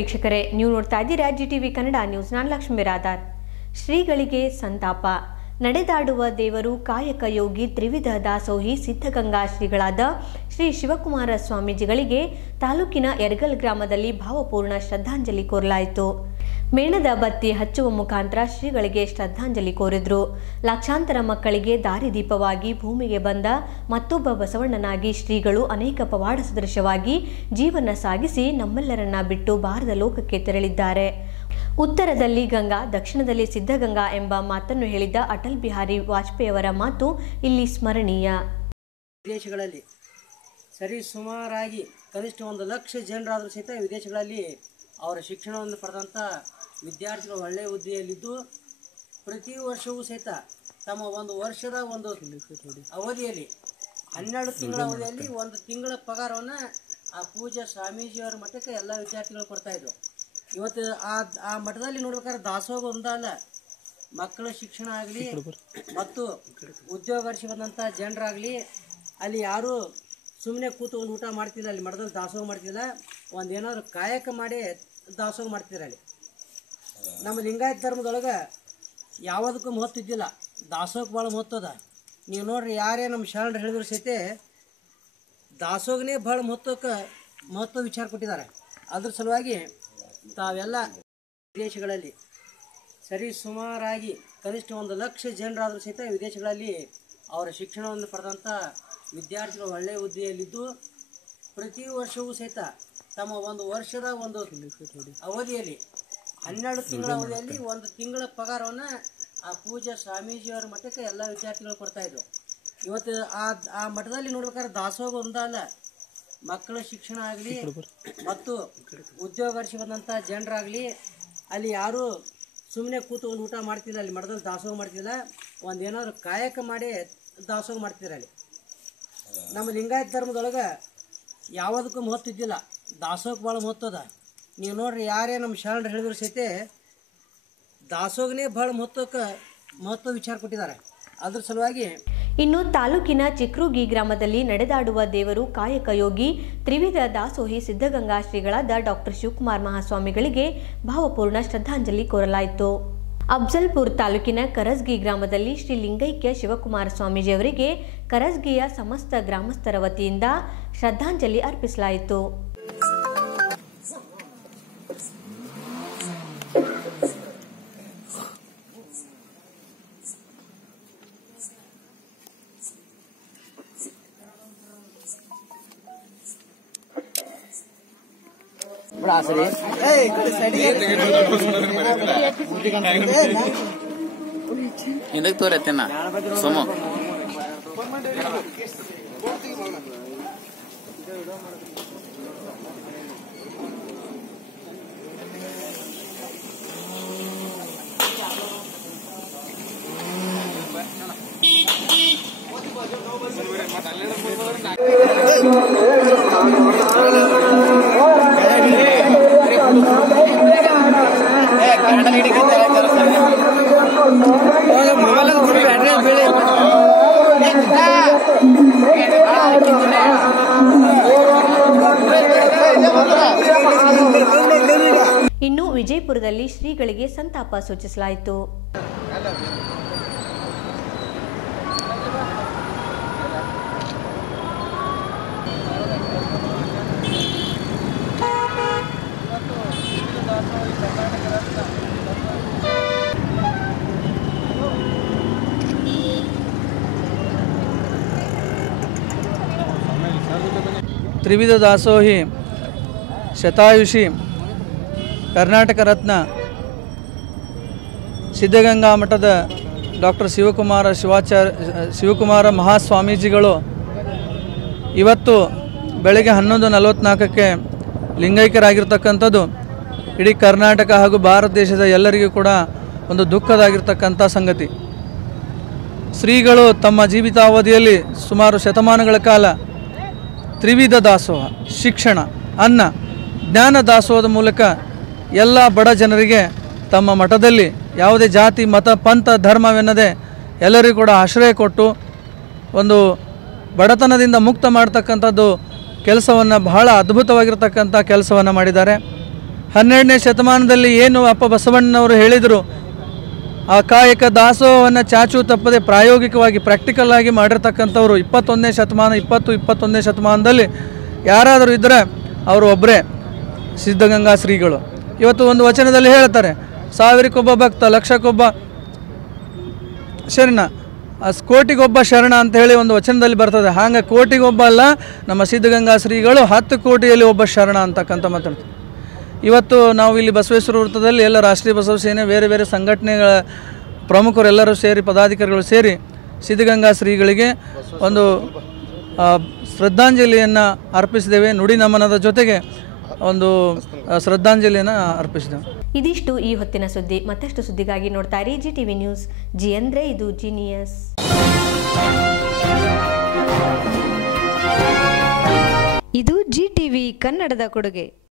ವೀಕ್ಷಕರೇ, ನೀವು ನೋಡ್ತಾ ಇದ್ದೀರಾ ಜಿ ಟಿವಿ ಕನ್ನಡ ನ್ಯೂಸ್ ನಾನು ಲಕ್ಷ್ಮೀ ಬಿರಾದಾರ್ ಶ್ರೀಗಳಿಗೆ ಸಂತಾಪ. ನಡೆದಾಡುವ ದೇವರು ಕಾಯಕ ಯೋಗಿ ತ್ರಿವಿಧ ದಾಸೋಹಿ ಸಿದ್ಧಗಂಗಾ ಶ್ರೀಗಳಾದ ಶ್ರೀ ಶಿವಕುಮಾರ ಸ್ವಾಮೀಜಿಗಳಿಗೆ ತಾಲೂಕಿನ ಯರ್ಗಲ್ ಗ್ರಾಮದಲ್ಲಿ ಭಾವಪೂರ್ಣ ಶ್ರದ್ಧಾಂಜಲಿ ಕೋರಲಾಯಿತು. ಮೇಣದ ಬತ್ತಿ ಹಚ್ಚುವ ಮುಖಾಂತರ ಶ್ರೀಗಳಿಗೆ ಶ್ರದ್ಧಾಂಜಲಿ ಕೋರಿದ್ರು. ಲಕ್ಷಾಂತರ ಮಕ್ಕಳಿಗೆ ದಾರಿದೀಪವಾಗಿ ಭೂಮಿಗೆ ಬಂದ ಮತ್ತೊಬ್ಬ ಬಸವಣ್ಣನಾಗಿ ಶ್ರೀಗಳು ಅನೇಕ ಪವಾಡ ಸದೃಶವಾಗಿ ಜೀವನ ಸಾಗಿಸಿ ನಮ್ಮೆಲ್ಲರನ್ನ ಬಿಟ್ಟು ಭಾರತ ಲೋಕಕ್ಕೆ ತೆರಳಿದ್ದಾರೆ. ಉತ್ತರದಲ್ಲಿ ಗಂಗಾ, ದಕ್ಷಿಣದಲ್ಲಿ ಸಿದ್ಧಗಂಗಾ ಎಂಬ ಮಾತನ್ನು ಹೇಳಿದ್ದ ಅಟಲ್ ಬಿಹಾರಿ ವಾಜಪೇಯಿಯವರ ಮಾತು ಇಲ್ಲಿ ಸ್ಮರಣೀಯ. ವಿದೇಶಗಳಲ್ಲಿ ಸರಿ ಸುಮಾರಾಗಿ ಕನಿಷ್ಠ ಒಂದು ಲಕ್ಷ ಜನರಾದರೂ ಸಹಿತ ವಿದೇಶಗಳಲ್ಲಿ ಅವರ ಶಿಕ್ಷಣವನ್ನು ಪಡೆದಂಥ ವಿದ್ಯಾರ್ಥಿಗಳು ಒಳ್ಳೆಯ ಹುದ್ದೆಯಲ್ಲಿದ್ದು ಪ್ರತಿ ವರ್ಷವೂ ಸಹಿತ ತಮ್ಮ ಒಂದು ವರ್ಷದ ಒಂದು ಅವಧಿಯಲ್ಲಿ ಹನ್ನೆರಡು ತಿಂಗಳ ಅವಧಿಯಲ್ಲಿ ಒಂದು ತಿಂಗಳ ಪಗಾರವನ್ನು ಆ ಪೂಜಾ ಸ್ವಾಮೀಜಿಯವರ ಮಠಕ್ಕೆ ಎಲ್ಲ ವಿದ್ಯಾರ್ಥಿಗಳು ಕೊಡ್ತಾಯಿದ್ರು ಇವತ್ತು ಆ ಆ ಮಠದಲ್ಲಿ ನೋಡ್ಬೇಕಾದ್ರೆ ದಾಸೋಹ ಒಂದಲ್ಲ ಮಕ್ಕಳ ಶಿಕ್ಷಣ ಆಗಲಿ ಮತ್ತು ಉದ್ಯೋಗರ್ಷಿ ಬಂದಂಥ ಜನರಾಗಲಿ ಅಲ್ಲಿ ಯಾರೂ ಸುಮ್ಮನೆ ಕೂತು ಒಂದು ಊಟ ಮಾಡ್ತಿಲ್ಲ, ಅಲ್ಲಿ ಮಠದಲ್ಲಿ ದಾಸೋಹ ಮಾಡ್ತಿಲ್ಲ. ಒಂದು ಏನಾದರೂ ಕಾಯಕ ಮಾಡಿ ದಾಸೋಹ ಮಾಡ್ತಿದ್ರು ಅಲ್ಲಿ ನಮ್ಮ ಲಿಂಗಾಯತ ಧರ್ಮದೊಳಗೆ ಯಾವುದಕ್ಕೂ ಮಹತ್ವ ಇದ್ದಿಲ್ಲ. ದಾಸೋಹಕ್ಕೆ ಭಾಳ ಮಹತ್ವ ಅದ. ನೀವು ನೋಡ್ರಿ ಯಾರೇ ನಮ್ಮ ಶರಣರು ಹೇಳಿದ್ರು ಸಹಿತ ದಾಸೋಹನೇ ಭಾಳ ಮಹತ್ವಕ್ಕೆ ಮಹತ್ವ ವಿಚಾರ ಕೊಟ್ಟಿದ್ದಾರೆ. ಅದ್ರ ಸಲುವಾಗಿ ತಾವೆಲ್ಲ ವಿದೇಶಗಳಲ್ಲಿ ಸರಿ ಸುಮಾರಾಗಿ ಕನಿಷ್ಠ ಒಂದು ಲಕ್ಷ ಜನರಾದರೂ ಸಹಿತ ವಿದೇಶಗಳಲ್ಲಿ ಅವರ ಶಿಕ್ಷಣವನ್ನು ಪಡೆದಂಥ ವಿದ್ಯಾರ್ಥಿಗಳು ಒಳ್ಳೆಯ ಹುದ್ದೆಯಲ್ಲಿದ್ದು, ಪ್ರತಿ ವರ್ಷವೂ ಸಹಿತ ತಮ್ಮ ಒಂದು ವರ್ಷದ ಒಂದು ಅವಧಿಯಲ್ಲಿ ಹನ್ನೆರಡು ತಿಂಗಳ ಅವಧಿಯಲ್ಲಿ ಒಂದು ತಿಂಗಳ ಪಗಾರವನ್ನು ಆ ಪೂಜಾ ಸ್ವಾಮೀಜಿಯವರ ಮಠಕ್ಕೆ ಎಲ್ಲ ವಿದ್ಯಾರ್ಥಿಗಳು ಕೊಡ್ತಾ ಇದ್ರು. ಇವತ್ತು ಆ ಆ ಮಠದಲ್ಲಿ ನೋಡ್ಬೇಕಾದ್ರೆ ದಾಸೋಹ ಒಂದಲ್ಲ ಮಕ್ಕಳ ಶಿಕ್ಷಣ ಆಗಲಿ ಮತ್ತು ಉದ್ಯೋಗರ್ಷಿ ಬಂದಂಥ ಜನರಾಗಲಿ ಅಲ್ಲಿ ಯಾರು ಸುಮ್ಮನೆ ಕೂತು ಒಂದು ಊಟ ಮಾಡ್ತಿಲ್ಲ ಅಲ್ಲಿ ಮಠದಲ್ಲಿ ದಾಸೋಹ ಮಾಡ್ತಿಲ್ಲ. ಒಂದು ಏನಾದ್ರು ಕಾಯಕ ಮಾಡಿ ದಾಸೋಹ ಮಾಡ್ತಿದ್ರು ಅಲ್ಲಿ. ನಮ್ಮ ಲಿಂಗಾಯತ ಧರ್ಮದೊಳಗೆ ಯಾವುದಕ್ಕೂ ಮಹತ್ವ ಇದ್ದಿಲ್ಲ. ದಾಸೋಹಕ್ಕೆ ಭಾಳ ಮಹತ್ವದ ಅದ. ನೀವು ನೋಡ್ರಿ ಯಾರೇ ನಮ್ಮ ಶರಣರು ಹೇಳಿದ್ರು ಸಹಿತ ದಾಸೋಗನೇ ಭಾಳ ಮಹತ್ವಕ್ಕೆ ಮಹತ್ವ ವಿಚಾರ ಕೊಟ್ಟಿದ್ದಾರೆ. ಅದ್ರ ಸಲುವಾಗಿ ಇನ್ನು ತಾಲೂಕಿನ ಚಿಕ್ರುಗಿ ಗ್ರಾಮದಲ್ಲಿ ನಡೆದಾಡುವ ದೇವರು ಕಾಯಕ ಯೋಗಿ ತ್ರಿವಿಧ ದಾಸೋಹಿ ಸಿದ್ಧಗಂಗಾ ಶ್ರೀಗಳಾದ ಡಾಕ್ಟರ್ ಶಿವಕುಮಾರ್ ಮಹಾಸ್ವಾಮಿಗಳಿಗೆ ಭಾವಪೂರ್ಣ ಶ್ರದ್ಧಾಂಜಲಿ ಕೋರಲಾಯಿತು. ಅಫ್ಜಲ್ಪುರ್ ತಾಲೂಕಿನ ಕರಸ್ಗಿ ಗ್ರಾಮದಲ್ಲಿ ಶ್ರೀ ಲಿಂಗೈಕ್ಯ ಶಿವಕುಮಾರ ಸ್ವಾಮೀಜಿಯವರಿಗೆ ಕರಸ್ಗಿಯ ಸಮಸ್ತ ಗ್ರಾಮಸ್ಥರ ವತಿಯಿಂದ ಶ್ರದ್ಧಾಂಜಲಿ ಅರ್ಪಿಸಲಾಯಿತು. ಹಿಂದಕ್ಕೆ ತೋರತ್ತೇನ ಸೋಮು. ಇನ್ನು ವಿಜಯಪುರದಲ್ಲಿ ಶ್ರೀಗಳಿಗೆ ಸಂತಾಪ ಸೂಚಿಸಲಾಯಿತು ತ್ರಿವಿಧ ದಾಸೋಹಿ ಶತಾಯುಷಿ, ಕರ್ನಾಟಕ ರತ್ನ, ಸಿದ್ಧಗಂಗಾ ಮಠದ ಡಾಕ್ಟರ್ ಶಿವಕುಮಾರ ಶಿವಾಚಾರ್ಯ ಶಿವಕುಮಾರ ಮಹಾಸ್ವಾಮೀಜಿಗಳು. ಇವತ್ತು ಬೆಳಗ್ಗೆ ಹನ್ನೊಂದು ನಲವತ್ತ್ನಾಲ್ಕಕ್ಕೆ ಲಿಂಗೈಕ್ಯರಾಗಿರ್ತಕ್ಕಂಥದ್ದು ಇಡೀ ಕರ್ನಾಟಕ ಹಾಗೂ ಭಾರತ ದೇಶದ ಎಲ್ಲರಿಗೂ ಕೂಡ ಒಂದು ದುಃಖದಾಗಿರ್ತಕ್ಕಂಥ ಸಂಗತಿ. ಶ್ರೀಗಳು ತಮ್ಮ ಜೀವಿತಾವಧಿಯಲ್ಲಿ ಸುಮಾರು ಶತಮಾನಗಳ ಕಾಲ ತ್ರಿವಿಧ ದಾಸೋಹ ಶಿಕ್ಷಣ, ಅನ್ನ ಜ್ಞಾನ ದಾಸೋಹದ ಮೂಲಕ ಎಲ್ಲ ಬಡ ಜನರಿಗೆ ತಮ್ಮ ಮಠದಲ್ಲಿ ಯಾವುದೇ ಜಾತಿ, ಮತ, ಪಂಥ, ಧರ್ಮವೆನ್ನದೆ ಎಲ್ಲರಿಗೂ ಕೂಡ ಆಶ್ರಯ ಕೊಟ್ಟು ಒಂದು ಬಡತನದಿಂದ ಮುಕ್ತ ಮಾಡ್ತಕ್ಕಂಥದ್ದು ಕೆಲಸವನ್ನು ಬಹಳ ಅದ್ಭುತವಾಗಿರ್ತಕ್ಕಂಥ ಕೆಲಸವನ್ನು ಮಾಡಿದ್ದಾರೆ. ಹನ್ನೆರಡನೇ ಶತಮಾನದಲ್ಲಿ ಏನು ಅಪ್ಪ ಬಸವಣ್ಣನವರು ಹೇಳಿದರು ಆ ಕಾಯಕ ದಾಸೋಹವನ್ನು ಚಾಚು ತಪ್ಪದೆ ಪ್ರಾಯೋಗಿಕವಾಗಿ ಪ್ರಾಕ್ಟಿಕಲ್ ಆಗಿ ಮಾಡಿರ್ತಕ್ಕಂಥವ್ರು ಇಪ್ಪತ್ತೊಂದನೇ ಶತಮಾನ, ಇಪ್ಪತ್ತು, ಇಪ್ಪತ್ತೊಂದನೇ ಶತಮಾನದಲ್ಲಿ ಯಾರಾದರೂ ಇದ್ದರೆ ಅವರು ಒಬ್ಬರೇ ಸಿದ್ಧಗಂಗಾ ಶ್ರೀಗಳು. ಇವತ್ತು ಒಂದು ವಚನದಲ್ಲಿ ಹೇಳ್ತಾರೆ, ಸಾವಿರಕ್ಕೊಬ್ಬ ಭಕ್ತ, ಲಕ್ಷಕ್ಕೊಬ್ಬ ಶರಣ ಕೋಟಿಗೊಬ್ಬ ಶರಣ ಅಂತ ಹೇಳಿ ಒಂದು ವಚನದಲ್ಲಿ ಬರ್ತದೆ. ಹಾಗೆ ಕೋಟಿಗೊಬ್ಬ ಅಲ್ಲ, ನಮ್ಮ ಸಿದ್ಧಗಂಗಾ ಶ್ರೀಗಳು ಹತ್ತು ಕೋಟಿಯಲ್ಲಿ ಒಬ್ಬ ಶರಣ ಅಂತಕ್ಕಂಥ ಮಾತಾಡ್ತಾರೆ. ಇವತ್ತು ನಾವು ಇಲ್ಲಿ ಬಸವೇಶ್ವರ ವೃತ್ತದಲ್ಲಿ ಎಲ್ಲ ರಾಷ್ಟ್ರೀಯ ಬಸವ ಸೇನೆ ಬೇರೆ ಬೇರೆ ಸಂಘಟನೆಗಳ ಪ್ರಮುಖರೆಲ್ಲರೂ ಸೇರಿ ಪದಾಧಿಕಾರಿಗಳು ಸೇರಿ ಸಿದ್ಧಗಂಗಾ ಶ್ರೀಗಳಿಗೆ ಒಂದು ಶ್ರದ್ಧಾಂಜಲಿಯನ್ನು ಅರ್ಪಿಸಿದ್ದೇವೆ. ನುಡಿ ನಮನದ ಜೊತೆಗೆ ಒಂದು ಶ್ರದ್ಧಾಂಜಲಿಯನ್ನು ಅರ್ಪಿಸಿದ್ದೇವೆ. ಇದಿಷ್ಟು ಈ ಹೊತ್ತಿನ ಸುದ್ದಿ. ಮತ್ತಷ್ಟು ಸುದ್ದಿಗಾಗಿ ನೋಡ್ತಾ ಇರಿ ಜಿ ಟಿವಿ ನ್ಯೂಸ್. ಜಿ ಅಂದ್ರೆ ಇದು ಜಿನಿಯಸ್. ಇದು ಜಿ ಟಿವಿ ಕನ್ನಡದ ಕೊಡುಗೆ.